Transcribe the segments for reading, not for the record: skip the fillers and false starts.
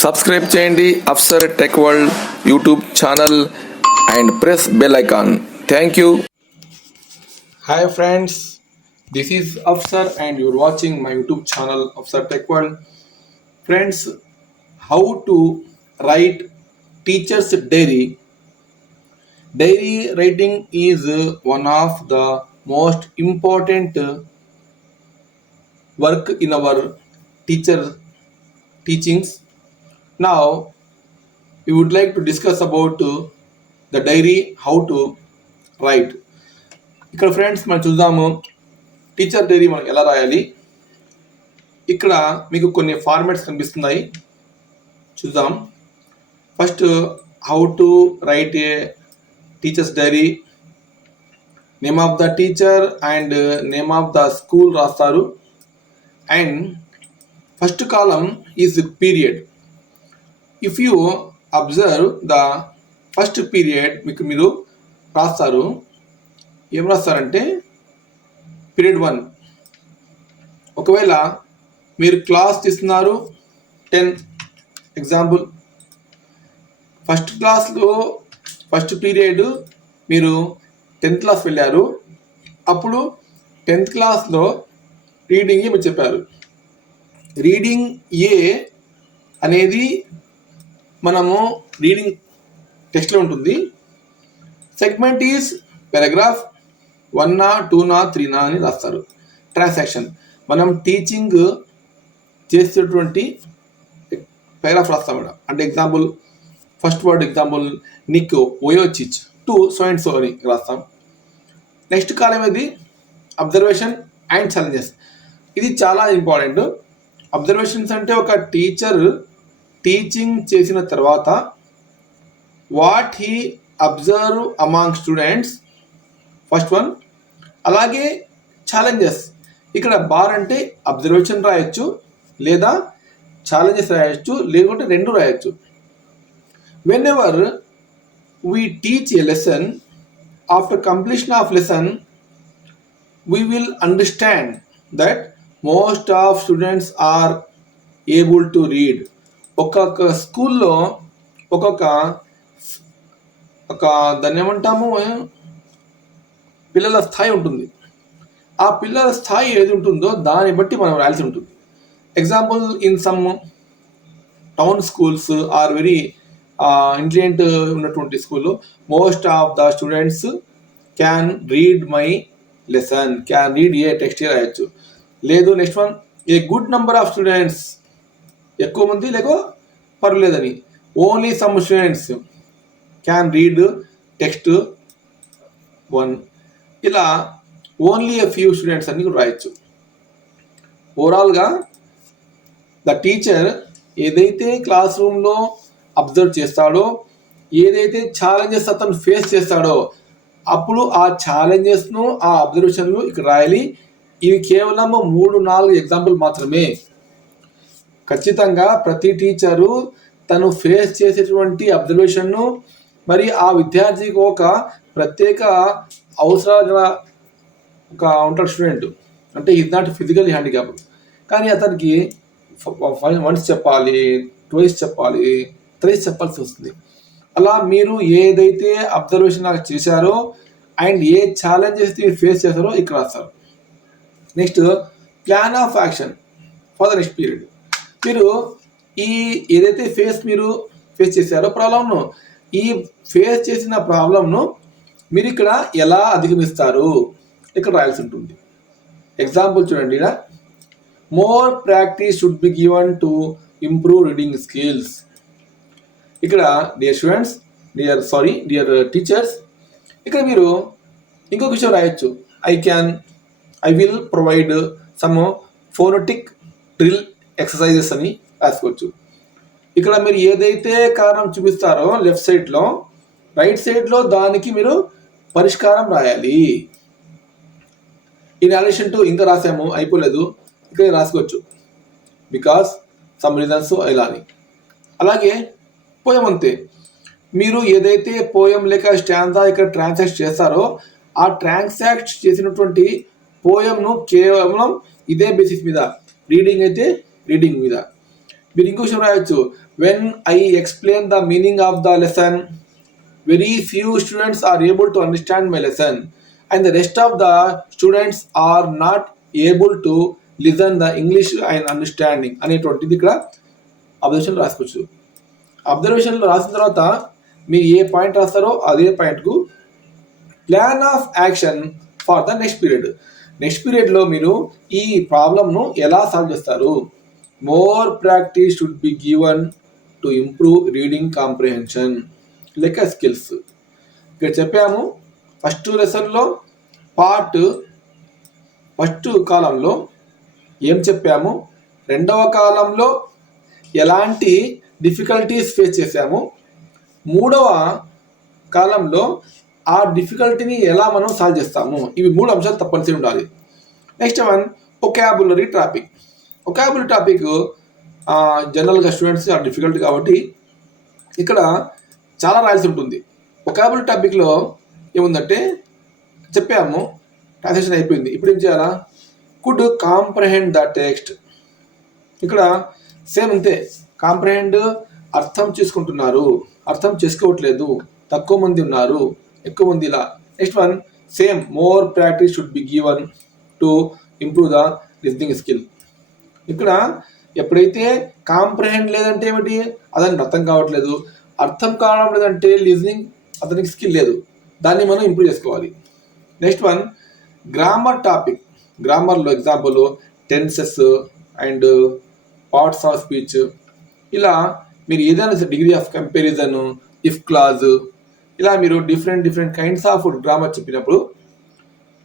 Subscribe చేయండి Afsar tech world YouTube channel and press bell icon. Thank you. Hi friends, this is Afsar and you're watching my YouTube channel Afsar Tech World. Friends, how to write teacher's diary. Diary writing is one of the most important work in our teacher teachings. Now we would like to discuss about the diary, how to write. ఇక్కడ friends మనం చూద్దాము teacher diary మనం ఎలా రాయాలి. ఇక్కడ మీకు కొన్ని formats కనిపిస్తున్నాయి, చూద్దాం. First how to write a teacher's diary. Name of the teacher and name of the school రాస్తారు. అండ్ ఫస్ట్ కాలం is period. If you observe the first period మీరు రాస్తారు. ఏం రాస్తారంటే పీరియడ్ 1. ఒకవేళ మీరు క్లాస్ తీస్తున్నారు 10 ఎగ్జాంపుల్, ఫస్ట్ క్లాస్లో ఫస్ట్ పీరియడ్ మీరు 10th క్లాస్ వెళ్ళారు. అప్పుడు 10th క్లాస్లో రీడింగ్ మీరు చెప్పారు. రీడింగ్ ఏ అనేది మనము రీడింగ్ టెక్స్ట్లో ఉంటుంది. సెగ్మెంట్ ఈజ్ పారాగ్రాఫ్ 1 2 3 అని రాస్తారు. ట్రాన్సాక్షన్ మనం టీచింగ్ చేసేటువంటి పారాగ్రాఫ్ రాస్తాం మేడం. అంటే ఎగ్జాంపుల్ ఫస్ట్ వర్డ్ ఎగ్జాంపుల్ నిక్ ఓయోచిచ్ టు సో అండ్ సో అని రాస్తాం. నెక్స్ట్ కాలం ఏది అబ్జర్వేషన్ అండ్ ఛాలెంజెస్. ఇది చాలా ఇంపార్టెంట్. అబ్జర్వేషన్స్ అంటే ఒక టీచర్ టీచింగ్ చేసిన తర్వాత what he observe among students, first one. అలాగే ఛాలెంజెస్, ఇక్కడ బార్ అంటే అబ్జర్వేషన్ రాయొచ్చు లేదా ఛాలెంజెస్ రాయొచ్చు, లేకుంటే రెండు రాయొచ్చు. Whenever we teach a lesson, after completion of lesson we will understand that most of students are able to read. ఒక్కొక్క స్కూల్లో ఒక్కొక్క దాన్ని ఏమంటాము పిల్లల స్థాయి ఉంటుంది. ఆ పిల్లల స్థాయి ఏది ఉంటుందో దాన్ని బట్టి మనం రాయాల్సి ఉంటుంది. Example in some town schools are very intelligent ఉన్నటువంటి స్కూల్లో most of the students can read my lesson, can read a text రాయొచ్చు. లేదు next one a good number of students, ఎక్కువ మంది లేకో పర్లేదని. Only some students can read text 1. ఇలా only a few students అన్ని కూడా రాయొచ్చు. ఓవరాల్గా ద టీచర్ ఏదైతే క్లాస్ రూమ్లో అబ్జర్వ్ చేస్తాడో, ఏదైతే ఛాలెంజెస్ అతను ఫేస్ చేస్తాడో, అప్పుడు ఆ ఛాలెంజెస్ను ఆ అబ్జర్వేషన్లు ఇక్కడ రాయాలి. ఇవి కేవలం 3-4 ఎగ్జాంపుల్ మాత్రమే. ఖచ్చితంగా ప్రతి టీచరు తను ఫేస్ చేసేటువంటి అబ్జర్వేషన్ను మరి ఆ విద్యార్థికి ఒక ప్రత్యేక అవసరాలు ఒక ఉంటాడు స్టూడెంట్, అంటే ఈజ్ నాట్ ఫిజికల్ హ్యాండిక్యాప్, కానీ అతనికి వన్స్ చెప్పాలి, ట్వైస్ చెప్పాలి, త్రైస్ చెప్పాల్సి వస్తుంది. అలా మీరు ఏదైతే అబ్జర్వేషన్ నాకు చేశారో అండ్ ఏ ఛాలెంజెస్ మీరు ఫేస్ చేశారో ఇక్కడ రాస్తారు. Next plan of action for the next period. మీరు ఈ ఏదైతే మీరు ఫేస్ చేశారో ప్రాబ్లంను, ఈ ఫేస్ చేసిన ప్రాబ్లంను మీరు ఇక్కడ ఎలా అధిగమిస్తారు ఇక్కడ రాయాల్సి ఉంటుంది. ఎగ్జాంపుల్ చూడండి, ఇక్కడ more practice should be given to improve reading skills. ఇక్కడ డియర్ స్టూడెంట్స్, డియర్ టీచర్స్, ఇక్కడ మీరు ఇంకొక విషయం రాయొచ్చు. I will provide some phonetic drill exercises అని రాసుకోవచ్చు. ఇక్కడ మీరు ఏదైతే కారణం చూపిస్తారో లెఫ్ట్ సైడ్లో, రైట్ సైడ్లో దానికి మీరు పరిష్కారం రాయాలి. ఇన్ అడిషన్ టు ఇంకా రాసాము, అయిపోలేదు, ఇక్కడ రాసుకోవచ్చు బికాస్ సమ్ రీజన్స్ ఇలా అని. అలాగే పోయం అంతే, మీరు ఏదైతే పోయం లేక స్టాంజా ఇక్కడ ట్రాన్సాక్ట్ చేస్తారో ఆ ట్రాన్సాక్ట్ చేసినటువంటి పోయంను కేవలం ఇదే బేసిస్ మీద, రీడింగ్ అయితే రీడింగ్ మీద, మీరు ఇంకో విషయం రాయొచ్చు, when I explain the meaning of the lesson very few students are able to understand my lesson and the rest of the students are not able to listen the English and understanding అనేటువంటిది ఇక్కడ observation రాసుకోవచ్చు. అబ్జర్వేషన్లో రాసిన తర్వాత మీరు ఏ point రాస్తారో అదే పాయింట్కు plan of action for the next period. Next పీరియడ్లో మీరు ఈ ప్రాబ్లమ్ను ఎలా సాల్వ్ చేస్తారు. More practice should be given to improve reading comprehension లెక్క స్కిల్స్. ఇక్కడ చెప్పాము ఫస్ట్ లెసన్లో ఫస్ట్ కాలంలో ఏం చెప్పాము, రెండవ కాలంలో ఎలాంటి డిఫికల్టీస్ ఫేస్ చేసాము, మూడవ కాలంలో ఆ డిఫికల్టీని ఎలా మనం సాల్వ్ చేస్తాము. ఇవి 3 అంశాలు తప్పనిసరి ఉండాలి. Next one vocabulary topic. Vocabulary topic జనరల్గా స్టూడెంట్స్ డిఫికల్ట్ కాబట్టి ఇక్కడ చాలా రాయాల్సి ఉంటుంది. ఒకాబులరీ టాపిక్లో ఏముందంటే చెప్పాము, ట్రాన్స్లేషన్ అయిపోయింది. ఇప్పుడు ఏం చేయాలా, కుడ్ కాంప్రహెండ్ ద టెక్స్ట్. ఇక్కడ సేమ్ అంతే, కాంప్రహెండ్ అర్థం చేసుకుంటున్నారు, అర్థం చేసుకోవట్లేదు, తక్కువ మంది ఉన్నారు, ఎక్కువ మంది ఇలా. Next one same more practice should be given to improve the listening skill. ఇక్కడ ఎప్పుడైతే కాంప్రహెండ్ లేదంటే ఏమిటి, అతనికి అర్థం కావట్లేదు, అర్థం కావడం లేదంటే లిజనింగ్ అతనికి స్కిల్ లేదు, దాన్ని మనం ఇంప్రూవ్ చేసుకోవాలి. Next one grammar topic. గ్రామర్లో example tenses and parts of speech, ఇలా మీరు ఏదైనా degree of comparison, if clause, ఇలా మీరు డిఫరెంట్ కైండ్స్ ఆఫ్ గ్రామర్ చెప్పినప్పుడు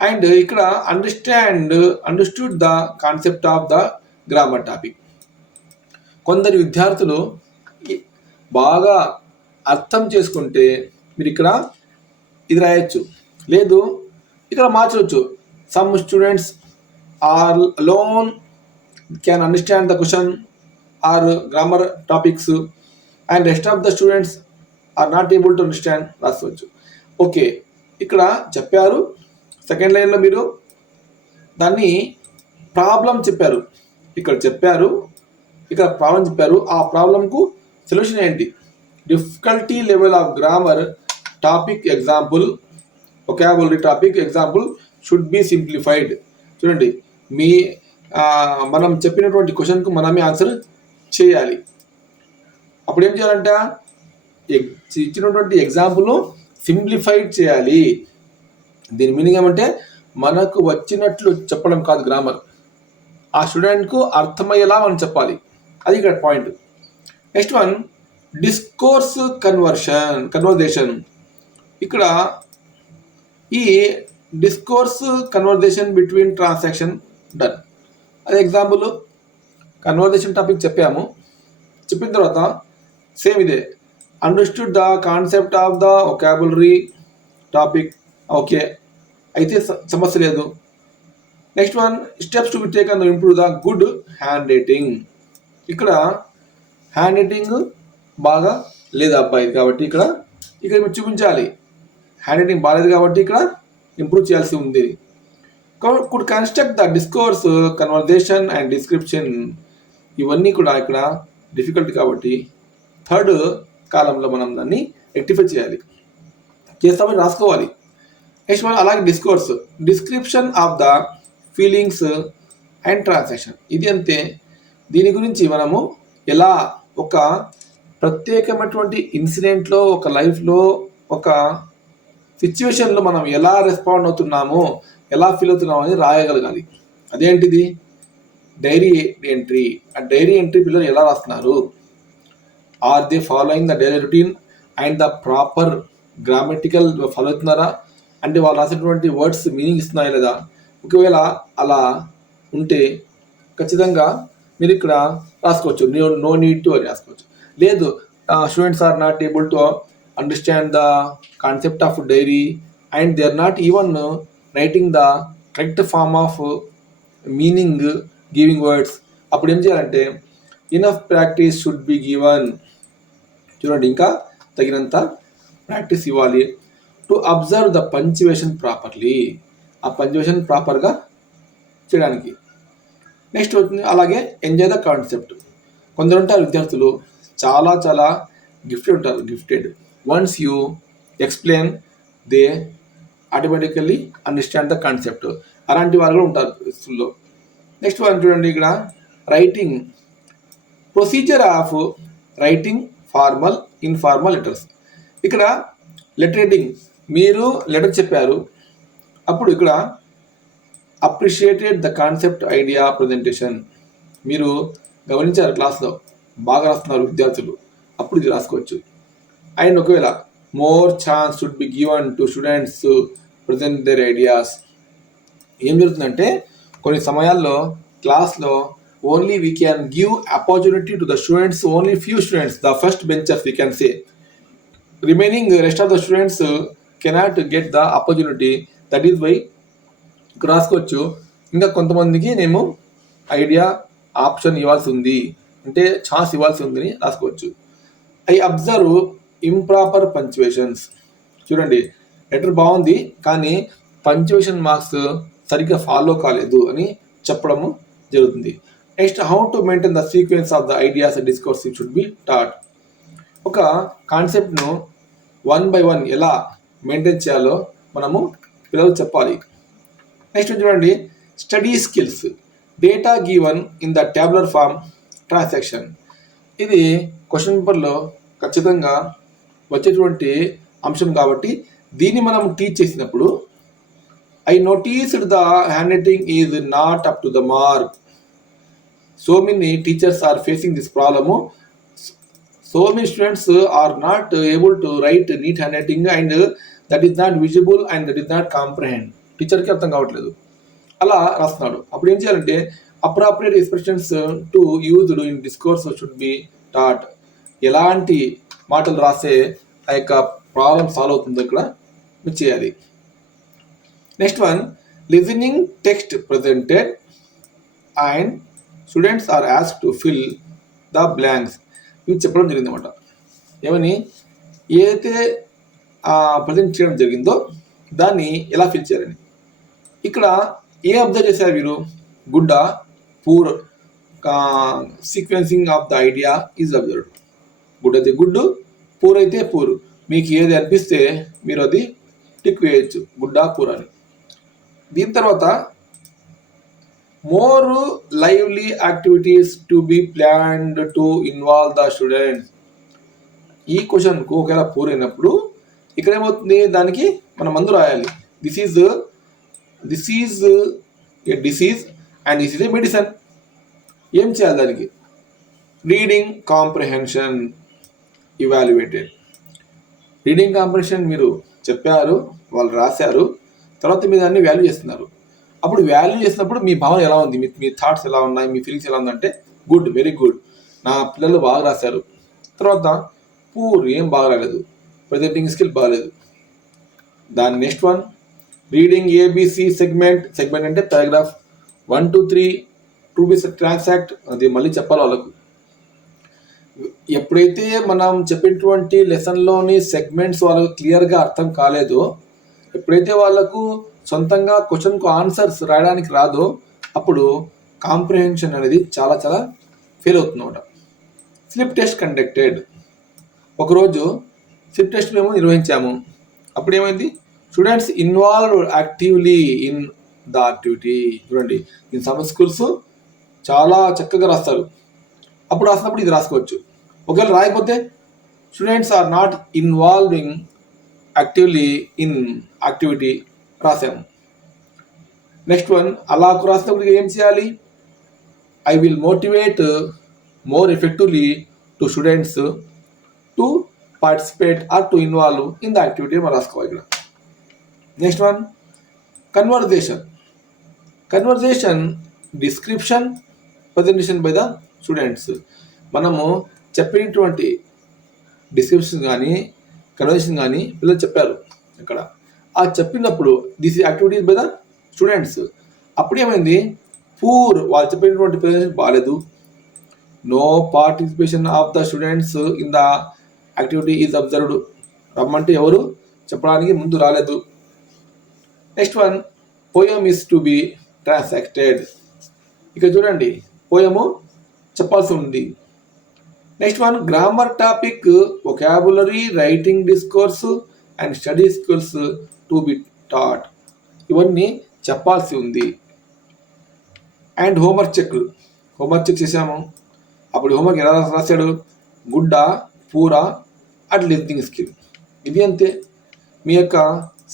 అండ్ ఇక్కడ understood the concept of the grammar topic. కొందరు విద్యార్థులు బాగా అర్థం చేసుకుంటే మీరు ఇక్కడ ఇది రాయొచ్చు, లేదు ఇక్కడ మార్చవచ్చు. Some students are alone can understand the question or grammar topics and rest of the students are not able to understand రాసుకోవచ్చు. ఓకే, ఇక్కడ చెప్పారు, సెకండ్ లైన్లో మీరు దాన్ని ప్రాబ్లం చెప్పారు, ఇక్కడ చెప్పారు, ఇక్కడ ప్రాబ్లం చెప్పారు, ఆ ప్రాబ్లంకు సొల్యూషన్ ఏంటి, difficulty level of grammar topic example, vocabulary topic example should be simplified. చూడండి, మనం చెప్పినటువంటి క్వశ్చన్కు మనమే ఆన్సర్ చేయాలి. అప్పుడు ఏం చేయాలంట, ఇచ్చినటువంటి ఎగ్జాంపుల్ను సింప్లిఫైడ్ చేయాలి. దీని మీనింగ్ ఏమంటే మనకు వచ్చినట్లు చెప్పడం కాదు గ్రామర్, ఆ స్టూడెంట్కు అర్థమయ్యేలా మనం చెప్పాలి, అది ఇక్కడ point. Next one discourse conversation. ఇక్కడ ఈ discourse conversation between transaction done. అది ఎగ్జాంపుల్ కన్వర్జేషన్ టాపిక్ చెప్పాము, చెప్పిన తర్వాత సేమ్ ఇదే understood the concept of the vocabulary topic. Okay, అయితే సమస్య లేదు. Next one steps to be taken to improve the good hand writing. ఇక్కడ హ్యాండ్ రైటింగ్ బాగా లేదు అబ్బాయి కాబట్టి ఇక్కడ మీరు చూపించాలి, హ్యాండ్ రైటింగ్ బాగాలేదు కాబట్టి ఇక్కడ ఇంప్రూవ్ చేయాల్సి ఉంది. Could construct the discourse conversation and description. ఇవన్నీ కూడా ఇక్కడ డిఫికల్ట్ కాబట్టి థర్డ్ కాలంలో మనం దాన్ని రెక్టిఫై చేయాలి, చేస్తామని రాసుకోవాలి. నెక్స్ట్ మనం అలాగే description of the feelings and transaction. ఇది అంతే, దీని గురించి మనము ఎలా ఒక ప్రత్యేకమైనటువంటి ఇన్సిడెంట్లో, ఒక లైఫ్లో, ఒక సిచ్యువేషన్లో మనం ఎలా రెస్పాండ్ అవుతున్నామో, ఎలా ఫీల్ అవుతున్నామో అని రాయగలగాలి. అదేంటిది డైరీ ఎంట్రీ. ఆ డైరీ ఎంట్రీ పిల్లలు ఎలా రాస్తున్నారు, are they following the daily routine and the proper grammatical follow అవుతున్నారా, అంటే వాళ్ళు రాసినటువంటి వర్డ్స్ మీనింగ్ ఇస్తున్నాయా లేదా. ఒకవేళ అలా ఉంటే ఖచ్చితంగా మీరు ఇక్కడ రాసుకోవచ్చు, నో నీడ్ టు అని రాసుకోవచ్చు. లేదు students are not able to understand the concept of diary and they are not even writing the correct form of meaning giving words. అప్పుడు ఏం చేయాలంటే enough practice should be given. చూడండి, ఇంకా తగినంత practice ఇవ్వాలి. To observe the punctuation properly, ఆ punctuation ప్రాపర్గా చేయడానికి. నెక్స్ట్ అవుతుంది అలాగే ఎంజాయ్ ద కాన్సెప్ట్. కొందరు ఉంటారు విద్యార్థులు చాలా చాలా gifted. Once you explain they automatically understand the concept. అలాంటి వాళ్ళు కూడా ఉంటారు స్కూల్లో. నెక్స్ట్ వన్ చూడండి, ఇక్కడ writing, procedure of writing formal informal letters. ఇక్కడ లెటర్ రైటింగ్, మీరు లెటర్ చెప్పారు, అప్పుడు ఇక్కడ appreciated the concept idea presentation. మీరు గమనించారు క్లాస్లో బాగా రాస్తున్నారు విద్యార్థులు, అప్పుడు ఇది రాసుకోవచ్చు. అండ్ ఒకవేళ more chance should be given to students present their ideas. ఏం జరుగుతుందంటే కొన్ని సమయాల్లో క్లాస్లో only we can give opportunity to the students, only few students, the first benchers we can say, remaining rest of the students cannot get the opportunity. That is why ఇక్కడ రాసుకోవచ్చు. ఇంకా కొంతమందికి నేను ఐడియా ఆప్షన్ ఇవ్వాల్సి ఉంది అంటే chance ఇవ్వాల్సి ఉందని రాసుకోవచ్చు. I observe improper punctuations. చూడండి, లెటర్ బాగుంది కానీ పంక్చువేషన్ మార్క్స్ సరిగ్గా ఫాలో కాలేదు అని చెప్పడము జరుగుతుంది. Next, how to maintain the sequence of the ideas discourse should be taught. ఒక కాన్సెప్ట్ను 1 by 1 ఎలా మెయింటైన్ చేయాలో మనము పిల్లలకు చెప్పాలి. నెక్స్ట్ చూడండి, study skills, data given in the tabular form transaction. ఇది క్వశ్చన్ పేపర్లో ఖచ్చితంగా వచ్చేటువంటి అంశం కాబట్టి దీన్ని మనం టీచ్ చేసినప్పుడు, I noticed the handwriting is not up to the mark. So many teachers are facing this problem. So many students are not able to write neat handwriting and that is not visible and that is not comprehend. టీచర్కి అర్థం కావట్లేదు, అలా రాస్తున్నాడు. అప్పుడు ఏం చేయాలంటే appropriate expressions to used in discourse should be taught. ఎలాంటి మాటలు రాస్తే ఆ యొక్క ప్రాబ్లం సాల్వ్ అవుతుందో ఇక్కడ మీరు చేయాలి. Next one, listening text presented and students are asked to fill the blanks. ఇవి చెప్పడం జరిగిందన్నమాట. ఏమని, ఏదైతే ప్రజెంట్ చేయడం జరిగిందో దాన్ని ఎలా ఫిల్ చేయాలని. ఇక్కడ ఏ అబ్జర్వ్ చేశారు మీరు, good poor, sequencing of the idea is observed. Good అయితే గుడ్, పూర్ అయితే పూర్. మీకు ఏది అనిపిస్తే మీరు అది టిక్ వేయచ్చు, గుడ్డా పూర్ అని. దీని తర్వాత more lively activities to be planned to involve the students. ఈ క్వశ్చన్కు ఒకవేళ పూర్ అయినప్పుడు ఇక్కడ ఏమవుతుంది, దానికి మనం మందు రాయాలి. This is a disease and this is a medicine. ఏం చేయాలి దానికి, reading comprehension evaluated. Reading comprehension మీరు చెప్పారు, వాళ్ళు రాశారు, తర్వాత మీరు దాన్ని వాల్యూ చేస్తున్నారు. అప్పుడు వాల్యూ చేసినప్పుడు మీ భావన ఎలా ఉంది, మీ థాట్స్ ఎలా ఉన్నాయి, మీ ఫీలింగ్స్ ఎలా ఉందంటే గుడ్, వెరీ గుడ్, నా పిల్లలు బాగా రాశారు. తర్వాత పూర్, ఏం బాగా రాలేదు, ప్రజెంటింగ్ స్కిల్ బాగాలేదు. దాని next one, reading ABC segment అంటే paragraph 1 to 3 to be transact. అది మళ్ళీ చెప్పాలి వాళ్ళకు. ఎప్పుడైతే మనం చెప్పినటువంటి లెసన్లోని సెగ్మెంట్స్ వాళ్ళకు క్లియర్గా అర్థం కాలేదో, ఎప్పుడైతే వాళ్ళకు సొంతంగా క్వశ్చన్కు ఆన్సర్స్ రాయడానికి రాదో, అప్పుడు కాంప్రిహెన్షన్ అనేది చాలా చాలా ఫెయిల్ అవుతుందన్నమాట. Slip test conducted. ఒకరోజు స్లిప్ టెస్ట్ మేము నిర్వహించాము. అప్పుడు ఏమైంది, students involve actively in the activity. చూడండి, ఇన్ సమ్ స్కూల్స్ చాలా చక్కగా రాస్తారు. అప్పుడు రాసినప్పుడు ఇది రాసుకోవచ్చు. ఒకవేళ రాయకపోతే students are not involving actively in activity రాసాము. నెక్స్ట్ వన్, అలా రాసినప్పుడు ఏం చేయాలి, I will motivate more effectively to students to participate or to involve in the activity మనం రాసుకోవాలి ఇక్కడ. Next one, conversation description presentation by the students. మనము చెప్పినటువంటి డిస్క్రిప్షన్ కానీ కన్వర్జేషన్ కానీ పిల్లలు చెప్పారు ఇక్కడ, ఆ చెప్పినప్పుడు this activities by the students. అప్పుడు ఏమైంది, పూర్, వాళ్ళు చెప్పినటువంటి ప్రజెంటేషన్ బాగాలేదు. No participation of the students in the activity is observed. రమ్మంటే ఎవరు చెప్పడానికి ముందు రాలేదు. Next one, poem is to be transacted. ఇక్కడ చూడండి, పోయము చెప్పాల్సి ఉంది. Next one, grammar topic, vocabulary, writing discourse and study skills to be taught. ఇవన్నీ చెప్పాల్సి ఉంది. అండ్ హోంవర్క్ చెక్ చేసాము. అప్పుడు హోంవర్క్ ఎలా రాశాడు, గుడ్డా పూరా అట్ లిస్నింగ్ స్కిల్. ఇది అంతే. మీ యొక్క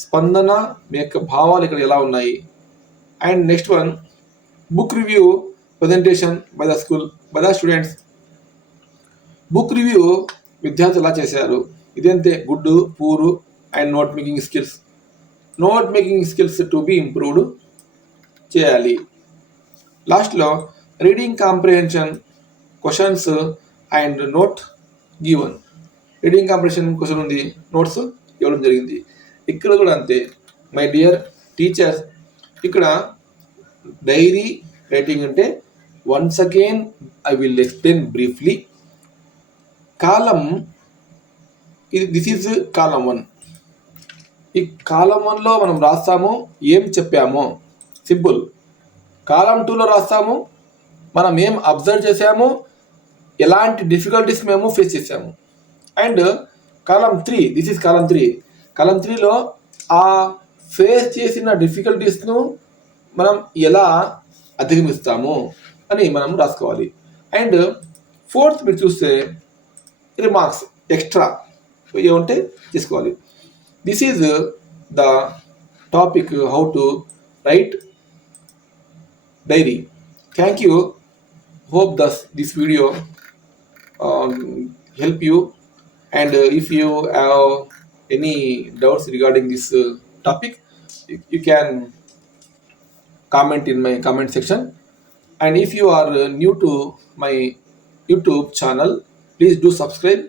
స్పందన, మీ యొక్క భావాలు ఇక్కడ ఎలా ఉన్నాయి. And next one, book review presentation by the students. Book review విద్యార్థులు ఎలా చేశారు, ఇదంతే. Good, poor and note making skills to be improved చేయాలి. లాస్ట్లో reading comprehension questions and note given. Reading comprehension question ఉంది, నోట్స్ ఇవ్వడం జరిగింది. ఇక్కడ కూడా అంతే. మై డియర్ టీచర్స్, ఇక్కడ డైరీ రైటింగ్ అంటే once again I will explain briefly. కాలం, దిస్ ఈజ్ కాలం 1. ఈ కాలం 1లో మనం రాస్తాము ఏం చెప్పామో, సింపుల్. కాలం 2లో రాస్తాము మనం ఏం అబ్జర్వ్ చేసాము, ఎలాంటి డిఫికల్టీస్ మేము ఫేస్ చేసాము. అండ్ కాలం 3, దిస్ ఈజ్ కాలం 3. కాలం 3లో ఆ ఫేస్ చేసిన డిఫికల్టీస్ను మనం ఎలా అధిగమిస్తాము అని మనం రాసుకోవాలి. అండ్ 4th మీరు చూస్తే రిమార్క్స్ ఎక్స్ట్రా ఏమంటే తీసుకోవాలి. This is the topic, how to write diary. Thank you. Hope this video help you. And if you have any doubts regarding this topic, you can comment in my comment section. And if you are new to my YouTube channel, please do subscribe.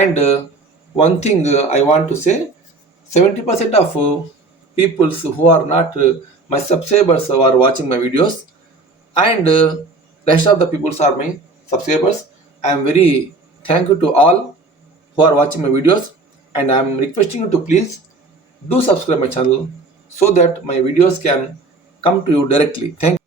And one thing I want to say, 70% of people who are not my subscribers are watching my videos, and rest of the people are my subscribers. I am very thankful to all who are watching my videos, and I am requesting you to please do subscribe my channel so that my videos can come to you directly. Thank you.